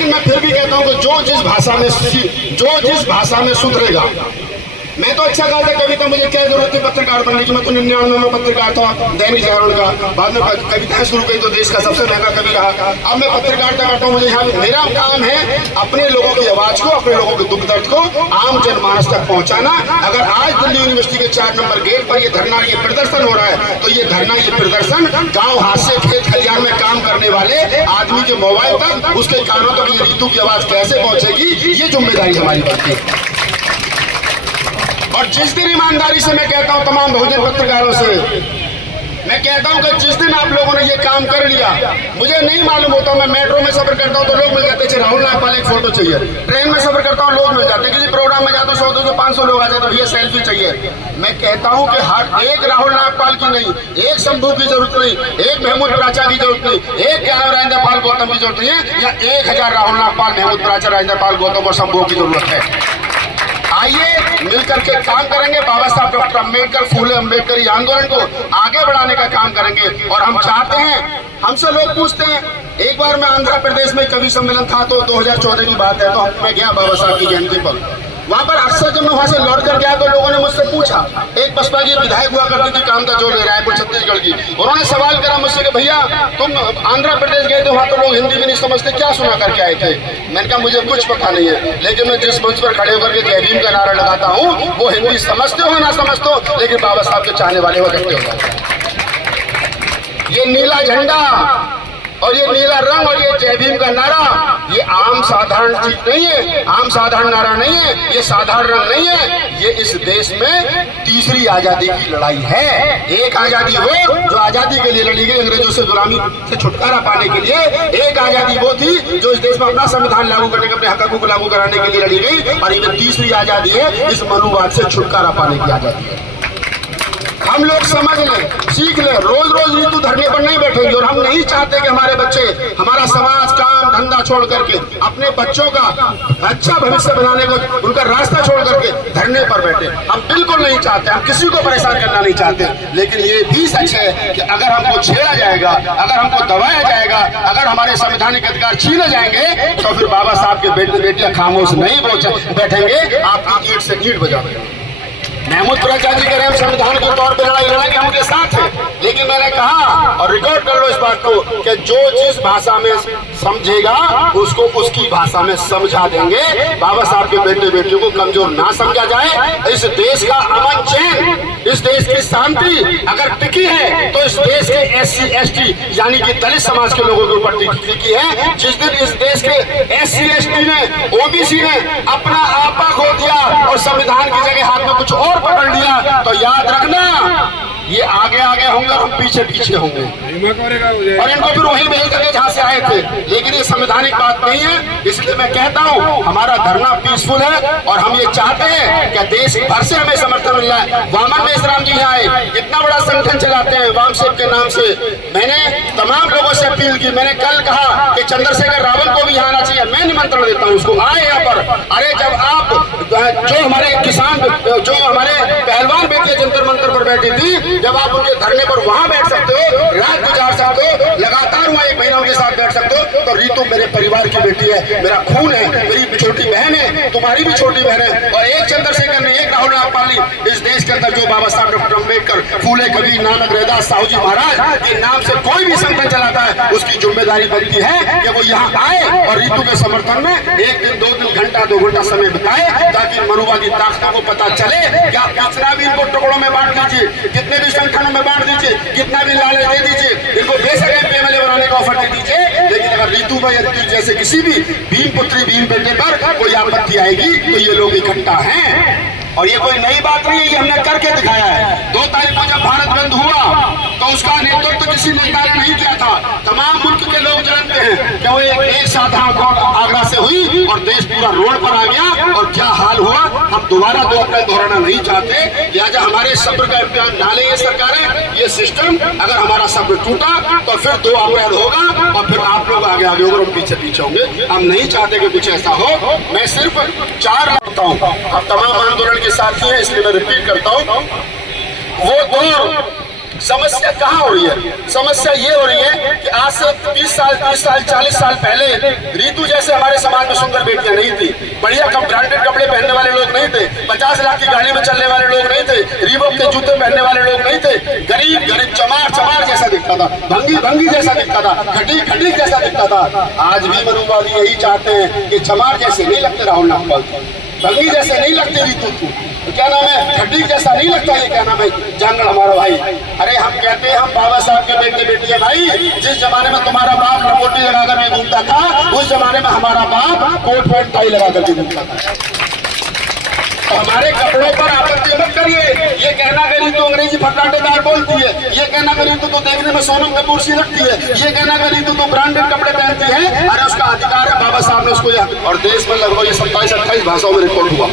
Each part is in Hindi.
लेकिन मैं फिर भी कहता हूँ कि जो जिस भाषा में सुधरेगा। मैं तो अच्छा कहा था, कभी तो मुझे क्या जरूरत थी पत्रकार बनने की, मैं तो 99 में पत्रकार था दैनिक जागरण का, बाद में कविताएं शुरू की तो देश का सबसे महंगा कवि रहा। अब मैं पत्रकारिता करता हूँ, मुझे यहाँ मेरा काम है अपने लोगों की आवाज को, अपने लोगों के दुख दर्द को आम जनमानस तक पहुंचाना। अगर आज दिल्ली यूनिवर्सिटी के 4 नंबर गेट पर ये धरना, ये प्रदर्शन हो रहा है, तो ये धरना, ये प्रदर्शन गाँव हाथ से खेत खलियान में काम करने वाले आदमी के मोबाइल तक, उसके कानों तक ये ऋतु की आवाज कैसे पहुंचेगी, ये जिम्मेदारी हमारी बनती है। और जिस दिन ईमानदारी से मैं कहता हूं तमाम बहुजन पत्रकारों से, मैं कहता हूं कि जिस दिन आप लोगों ने ये काम कर लिया, मुझे नहीं मालूम होता, मैं मेट्रो में सफर करता हूं तो लोग मिल जाते हैं, राहुल नागपाल एक फोटो चाहिए, ट्रेन में सफर करता हूं लोग मिल जाते हैं, किसी प्रोग्राम में जाता हूं 100, 200, 500 लोग आ जाते हैं, भैया सेल्फी चाहिए। मैं कहता हूं कि हर एक राहुल नागपाल की नहीं, एक शंभू की जरूरत नहीं, एक महमूद प्राचा की जरूरत नहीं, एक राजेंद्र पाल गौतम की जरूरत नहीं है, या 1000 राहुल नागपाल, महमूद प्राचा, राजेंद्र पाल गौतम और शंभू की जरूरत है। आइए मिलकर के काम करेंगे, बाबा साहब डॉक्टर अम्बेडकर, फूले अम्बेडकर आंदोलन को आगे बढ़ाने का काम करेंगे। और हम चाहते हैं, हमसे लोग पूछते हैं, एक बार मैं आंध्र प्रदेश में कवि सम्मेलन था, तो 2014 की बात है, तो मैं गया बाबा साहब की जयंती पर। वहां पर अक्सर जब मैं वहां से लौट कर गया तो लोगों ने मुझसे पूछा, एक बसपा की विधायक हुआ करती थी कामता चौधरी, रायपुर छत्तीसगढ़ की, उन्होंने सवाल करा मुझसे कि भैया तुम आंध्र प्रदेश गए थे, वहां तो लोग हिंदी भी नहीं समझते, क्या सुना करके आए थे? मैंने कहा मुझे कुछ पता नहीं है, लेकिन मैं जिस मंच पर खड़े होकर के जय भीम का नारा लगाता हूँ, वो हिंदी समझते हो ना समझते हो, लेकिन बाबा साहब के चाहने वाले हो सकते हो। ये नीला झंडा और ये नीला रंग और ये जय भीम का नारा, ये आम साधारण चीज नहीं है, आम साधारण नारा नहीं है, ये साधारण रंग नहीं है, ये इस देश में तीसरी आजादी की लड़ाई है। एक आजादी वो जो आजादी के लिए लड़ी गई, अंग्रेजों से गुलामी से छुटकारा पाने के लिए, एक आजादी वो थी जो इस देश में अपना संविधान लागू करने के, अपने हकों को लागू कराने के लिए लड़ी गई, और ये तीसरी आजादी है, इस मनुवाद से छुटकारा पाने की आजादी है। हम लोग समझ लें, सीख लें, रोज रोज ऋतु धरने पर नहीं बैठेंगे। और हम नहीं चाहते कि हमारे बच्चे, हमारा समाज काम धंधा छोड़ करके अपने बच्चों का अच्छा भविष्य बनाने को, उनका रास्ता छोड़ करके धरने पर बैठे। हम बिल्कुल नहीं चाहते, हम किसी को परेशान करना नहीं चाहते, लेकिन ये भी सच है कि अगर हमको छेड़ा जाएगा, अगर हमको दबाया जाएगा, अगर हमारे संवैधानिक अधिकार छीने जाएंगे, तो फिर बाबा साहब के बेटे बेटियां खामोश नहीं बैठेंगे, आपकी ईंट से ईंट बजा देंगे। महमूद प्राचा जी कह रहे हैं संविधान के तौर पर लड़ाई लड़ेंगे, हम उनके साथ हैं, लेकिन मैंने कहा और रिकॉर्ड कर लो इस बात को कि जो जिस भाषा में समझेगा उसको उसकी भाषा में समझा देंगे। बाबा साहब के बेटे बेटियों को कमजोर ना समझा जाए। इस देश का अमन चैन, इस देश की शांति अगर टिकी है तो इस देश के SC ST यानी कि दलित समाज के लोगों के ऊपर टिकी है। जिस दिन इस देश के SC ST ने, OBC ने अपना आपा खो दिया और संविधान की जगह हाथ में कुछ और पकड़ लिया, तो याद रखना ये आगे आगे होंगे और हम पीछे पीछे होंगे, और इनको फिर वही भेज देंगे जहां से आए थे। लेकिन ये संवैधानिक बात नहीं है, इसलिए मैं कहता हूं हमारा धरना पीसफुल है और हम ये चाहते हैं कि देश भर से हमें समर्थन मिल रहा है। वामन मेश्राम जी यहाँ आए, इतना बड़ा संगठन चलाते हैं वाम सेव के नाम से। मैंने तमाम लोगों से अपील की, मैंने कल कहा कि चंद्रशेखर रावल को भी यहाँ आना चाहिए, मैं निमंत्रण देता हूँ उसको, आए यहाँ पर। अरे जब आप जो हमारे किसान, जो हमारे पहलवान बेटियां जंतर मंतर पर बैठी थी, जब आप उनके धरने पर वहां बैठ सकते हो, रात गुजार सकते हो, लगातार वहां 1 महीना उनके साथ बैठ सकते हो, तो ऋतु मेरे परिवार की बेटी है, मेरा खून है, मेरी छोटी बहन है, तुम्हारी भी छोटी बहन है। और एक चंद्रशेखर ने, एक राहुल नागपाल ने इस देश के अंदर जो बाबा साहब डॉक्टर अम्बेडकर, फूले कबीर, नानक, रैदास, साहू जी महाराज के नाम से कोई भी संगठन चलाता है, उसकी जिम्मेदारी बनती है कि वो यहाँ आए और ऋतु के समर्थन में 1 दिन 2 दिन घंटा 2 घंटा समय बिताए, ताकि मनुवादी ताकतों को पता चले कि आप कितना भी इनको टुकड़ों में बांट दीजिए, कितने भी संगठनों में बांट दीजिए, कितना भी लालच दे दीजिए, इनको बेशक MLA बनाने का ऑफर दे दीजिए, लेकिन अगर ऋतु भाई जैसे किसी भी भीम पुत्री, भीम बेटे पर कोई आपत्ति आएगी तो ये लोग इकट्ठा हैं। और ये कोई नई बात नहीं है, ये हमने करके दिखाया है। 2 तारीख को जब भारत बंद हुआ तो उसका नेतृत्व किसी नेता ने नहीं किया था, तमाम मुल्क के लोग जानते हैं कि वो एक साधारण कौन आगरा से हुई और देश पूरा रोड पर आ गया और क्या हाल हुआ। हम दोबारा 2 अप्रैल दोहराना नहीं चाहते, लिहाजा हमारे सब्र का इम्तिहान ना लेंगे सरकारें। ये सिस्टम अगर हमारा सब्र टूटा तो फिर 2 अप्रैल होगा और फिर आप लोग आगे आगे होंगे और पीछे पीछे होंगे। हम नहीं चाहते कि कुछ ऐसा हो। मैं सिर्फ 4 लगता हूँ, अब तमाम आंदोलन के साथी हैं इसलिए मैं रिपीट करता हूँ, वो दौर समस्या कहाँ हो रही है? समस्या ये हो रही है कि आज से 30 साल 40 साल पहले रीतू जैसे हमारे समाज में सुंदर बेटियां नहीं थी, बढ़िया ब्रांडेड कपड़े पहनने वाले लोग नहीं थे, 50 लाख की गाड़ी में चलने वाले लोग नहीं थे, रीबॉक के जूते पहनने वाले लोग नहीं थे, गरीब चमार जैसा दिखता था, भंगी जैसा दिखता था, खटीक जैसा दिखता था। आज भी मनुवादी यही चाहते हैं कि चमार जैसे नहीं लगते राहुल नागपाल, भंगी जैसे नहीं लगते रीतू तो क्या नाम है, खटीक जैसा नहीं लगता, ये क्या नाम है जांगड़ हमारा भाई। अरे हम कहते हैं हम बाबा साहब के बेटे बेटी है भाई। जिस जमाने में तुम्हारा बाप लंगोटी लगाकर के घूमता था, उस जमाने में हमारा बाप कोट पैंट टाई लगा करके घूमता था। तो हमारे कपड़ों पर आपत्ति मत करिए। ये कहना करी तो अंग्रेजी फटाटेदार बोलती है, ये कहना करी तो देखने में सोनम कपूर सी लगती है, ये कहना करी तो ब्रांडेड कपड़े पहनती है। अरे उसका अधिकार है, बाबा साहब ने उसको यह, और देश में लगभग 27-28 भाषाओं में रिकॉर्ड हुआ।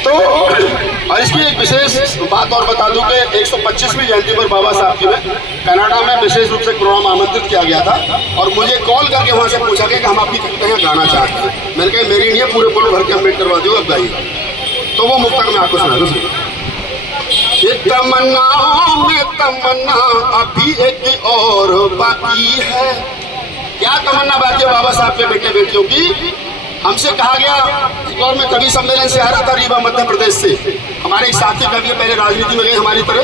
तो और इसकी एक विशेष बात और बता दूं कि 125वीं जयंती पर बाबा साहब की में कनाडा में विशेष रूप से प्रोग्राम आमंत्रित किया गया था और मुझे कॉल करके वहां से पूछा गया कि हम आपकी कविता यहाँ गाना चाहते हैं। मैंने कहा मेरी नहीं है, पूरे पुल भर के अम्बेडकर वादियों अब गाइए। तो वो मुक्तक मैं आपको सुना दूँ। तमन्नाओं में तमन्ना अभी एक और बाकी है। क्या तमन्ना बाकी है बाबा साहब के बेटे बेटियों की? हमसे कहा गया, एक बार मैं कवि सम्मेलन से आ रहा था रीवा मध्य प्रदेश से, हमारे एक साथी कवि पहले राजनीति में गए हमारी तरह,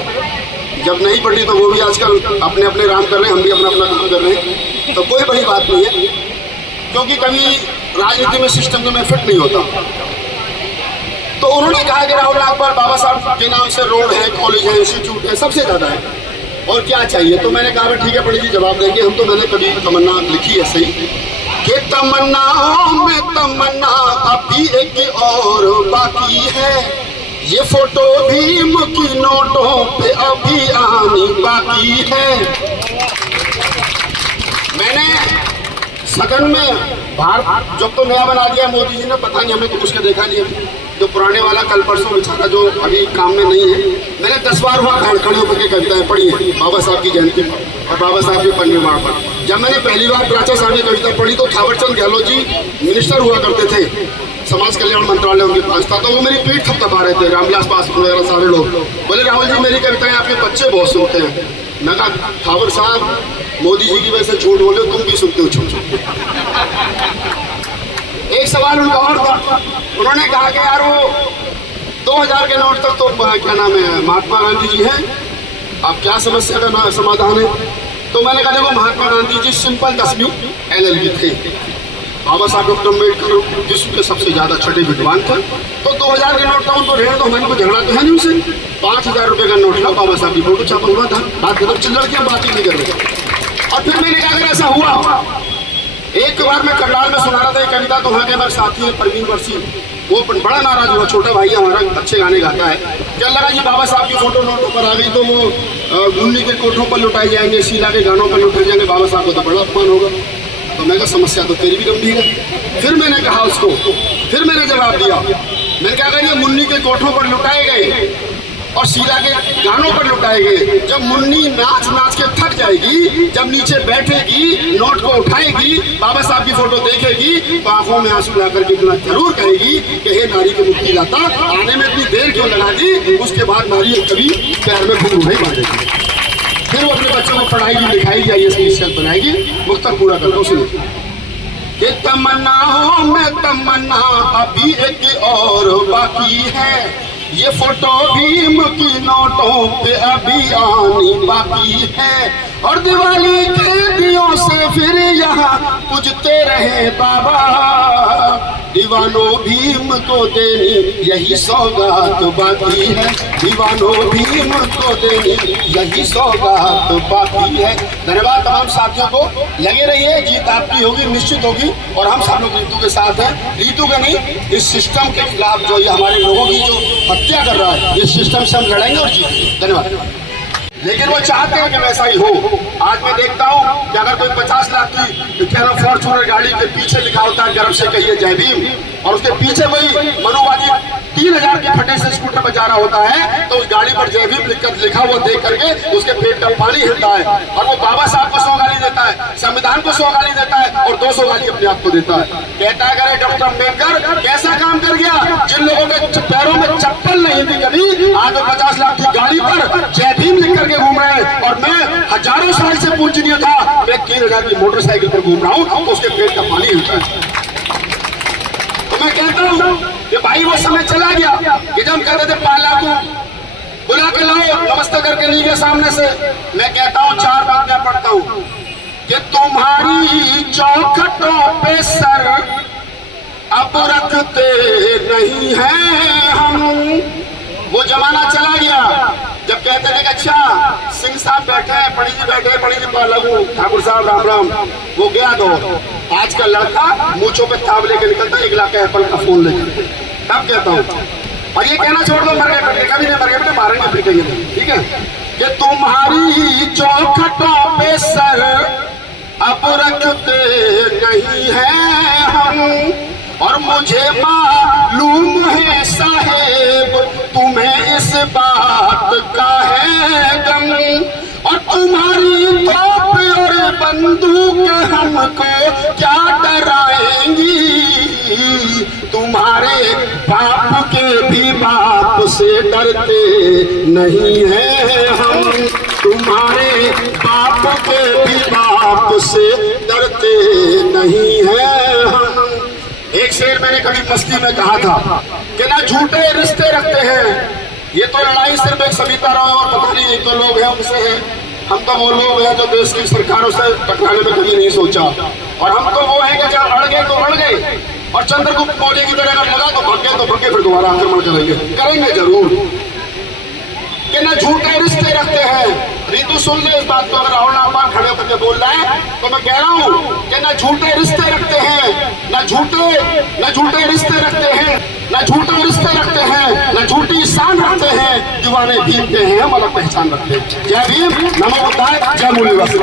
जब नहीं पढ़ी तो वो भी आजकल अपने अपने राम कर रहे हैं, हम भी अपना अपना काम कर रहे हैं, तो कोई बड़ी बात नहीं है, क्योंकि कभी राजनीति में सिस्टम में फिट नहीं होता। तो उन्होंने कहा कि राहुल नागपाल बाबा साहब के नाम से रोड है, कॉलेज है, इंस्टीट्यूट है, सबसे ज्यादा है, और क्या चाहिए? तो मैंने कहा ठीक है पंडित जी जवाब देंगे हम। तो मैंने कभी तमन्ना लिखी है सही कि तमन्नाओं में तमन्ना अभी एक और बाकी है, ये फोटो भीम की नोटों पे अभी आनी बाकी है। मैंने सदन में भारत जब तो नया बना दिया मोदी जी ने, पता नहीं हमने तो कुछ देखा नहीं है, जो पुराने वाला कल परसों बिछा था जो अभी काम में नहीं है। मैंने 10 बार वहाँ खड़े होकर के कविताएं पढ़ी है बाबा साहब की जयंती पर और बाबा साहब के परिनिर्वाण पर। जब मैंने पहली बार प्राचा साहब की कविता पढ़ी तो थावरचंद गहलोत जी मिनिस्टर हुआ करते थे, समाज कल्याण मंत्रालय उनके पास था, तो वो मेरी पीठ थपथपा रहे थे, रामविलास पासवान वगैरह सारे लोग। बोले राहुल जी मेरी कविताएं आपके बच्चे बहुत सुनते हैं। मैं कहा थावर साहब मोदी जी की वजह से झूठ बोले, तुम भी सुनते हो झूठ। एक सवाल उनका और था, उन्होंने कहा कि यार वो 2000 के नोट तक तो क्या नाम है महात्मा गांधी जी हैं, अब क्या समस्या का समाधान है? तो मैंने कहा देखो महात्मा गांधी जी सिंपल 10वीं LLB थे, बाबा साहब डॉक्टर अम्बेडकर विश्व के सबसे ज्यादा छठे विद्वान थे, तो 2000 के नोट था उनको रहने तो हमारे को झगड़ा तो है नहीं उनसे। 5000 रुपए का नोट था, बाबा साहब की फोटो छापा हुआ था, बात खत्म, चिल्लर की बात ही नहीं कर रहे। और फिर मैंने कहा अगर ऐसा हुआ, एक बार मैं करनाल में सुना रहा था एक कविता, तो वहाँ के हमारे साथी है परवीन वर्षी, वो बड़ा नाराज हुआ, छोटा भाई हमारा अच्छे गाने गाता है, क्या लगा जी बाबा साहब की फोटो नोटों पर आ गई तो वो गुन्नी के कोठों पर लुटाए जाएंगे, शीला के गानों पर लुटाए जाएंगे, बाबा साहब को तो बड़ा अपमान होगा। तो मैं कहा समस्या तो तेरी भी गंभीर है। फिर मैंने कहा उसको, फिर मैंने जवाब दिया, मैंने कहा अगर ये मुन्नी के कोठों पर लुटाए गए और शीला के गानों पर लुटाए गए, जब मुन्नी नाच नाच के थक जाएगी, जब नीचे बैठेगी, नोट को उठाएगी, बाबा साहब की फोटो देखेगी, तो आंखों में आंसू ला करके इतना जरूर कहेगी कि हे नारी के मुक्ति दाता, आने में इतनी देर क्यों लगा दी? उसके बाद नारी कभी पैर में घुंघरू नहीं बांधेगी, फिर वो अपने बच्चों को पढ़ाएगी, लिखाएगी, IAS मिनिस्टर बनाएगी। मुक्तक पूरा कर दो सुनिए कि तमन्नाओं में तमन्ना अभी एक और बाकी है, ये फोटो भीम की नोटों पे अभी आनी बाकी है, और दिवाली के दियों से फिर यहाँ पूजते रहे बाबा, दीवानो भीम को देनी यही सौगात बाकी है, दीवानो भीम को देनी यही सौगात बाकी है। धन्यवाद तमाम साथियों को, लगे रहिए, जीत आपकी होगी, निश्चित होगी, और हम सब लोग रीतू के साथ हैं। रीतू का नहीं, इस सिस्टम के खिलाफ जो ये हमारे लोगों की जो हत्या कर रहा है, इस सिस्टम से हम लड़ेंगे और जीतेंगे। धन्यवाद। लेकिन वो चाहते हैं कि वैसा ही हो। आज मैं देखता हूँ कि अगर कोई 50 लाख की क्या नाम फॉर्च्यूनर गाड़ी के पीछे लिखा होता है गर्व से कहिए जय भीम, और उसके पीछे वही मनुवादी 3000 की फटे से स्कूटर पर जा रहा होता है तो उस गाड़ी पर जय भीम लिखा हुआ देख करके उसके पेट का पानी हिलता है और वो बाबा साहब को 100 गाली देता है, संविधान को 100 गाली देता है और 200 गाली अपने आप को देता है। कहता है अरे डॉक्टर अम्बेडकर कैसा काम कर गया, जिन लोगों के पैरों में चप्पल नहीं थी कभी, आज 50 लाख की गाड़ी पर जय भीम लिख करके घूम रहे हैं और मैं हजारों साल से पूजनीय था, मैं 3000 की मोटरसाइकिल पर घूम रहा हूँ तो उसके पेट का पानी हिलता है। तो मैं कहता हूँ कि भाई वो समय चला गया कि जब हम कहते थे पाला को बुला के लाओ, नमस्ते करके नहीं गया सामने से। मैं कहता हूँ 4 बात मैं पढ़ता हूँ कि तुम्हारी चौखटों पे सर अब रखते नहीं हैं हम। वो जमाना चला गया जब कहते थे कि अच्छा सिंह साहब बैठे हैं, पंडित जी बैठे हैं, पंडित जी लगू ठाकुर साहब राम राम, वो गया दौर। आज का लड़का मूंछों पे ताव लेके निकलता है, 1 लाख का एप्पल का फोन लेकर। तब कहता हूँ और ये कहना छोड़ दो मर गए पीटे, कभी नहीं मर गए बेटे, मारेंगे पीटेंगे नहीं, ठीक है। कि तुम्हारी चौखटों पे सर अब रखते नहीं हैं हम और मुझे मालूम है साहेब तुम्हें इस बात का है गम और तुम्हारी तोप और बंदूक हमको क्या डराएंगी, तुम्हारे बाप के भी बाप से डरते नहीं हैं हम, तुम्हारे बाप के भी बाप से डरते नहीं हैं हम। एक शेर मैंने कभी मस्ती में कहा था कि ना झूठे रिश्ते रखते हैं, ये तो लड़ाई सिर्फ एक सविता राव और पता नहीं एक तो लोग हैं उनसे है, हम तो वो लोग हैं जो देश की सरकारों से टकराने में कभी नहीं सोचा। और हम तो वो हैं कि जब अड़ गए तो अड़ गए और चंद्रगुप्त मौर्य की तरह अगर लगा तो भग गए फिर दोबारा आक्रमण करेंगे जरूर। कि ना झूठे रिश्ते रखते हैं। रितु सुन ले इस बात को, अगर राहुल नागपाल खड़े होकर बोल रहा है तो मैं कह रहा हूँ कि ना झूठे रिश्ते रखते हैं, ना झूठे रिश्ते रखते हैं, ना झूठे रिश्ते रखते हैं, ना झूठी शान रखते हैं, दीवाने भीम के हैं हम अलग पहचान रखते हैं। जय भीम, नमो बुद्धाय, जय मूल्यवासी।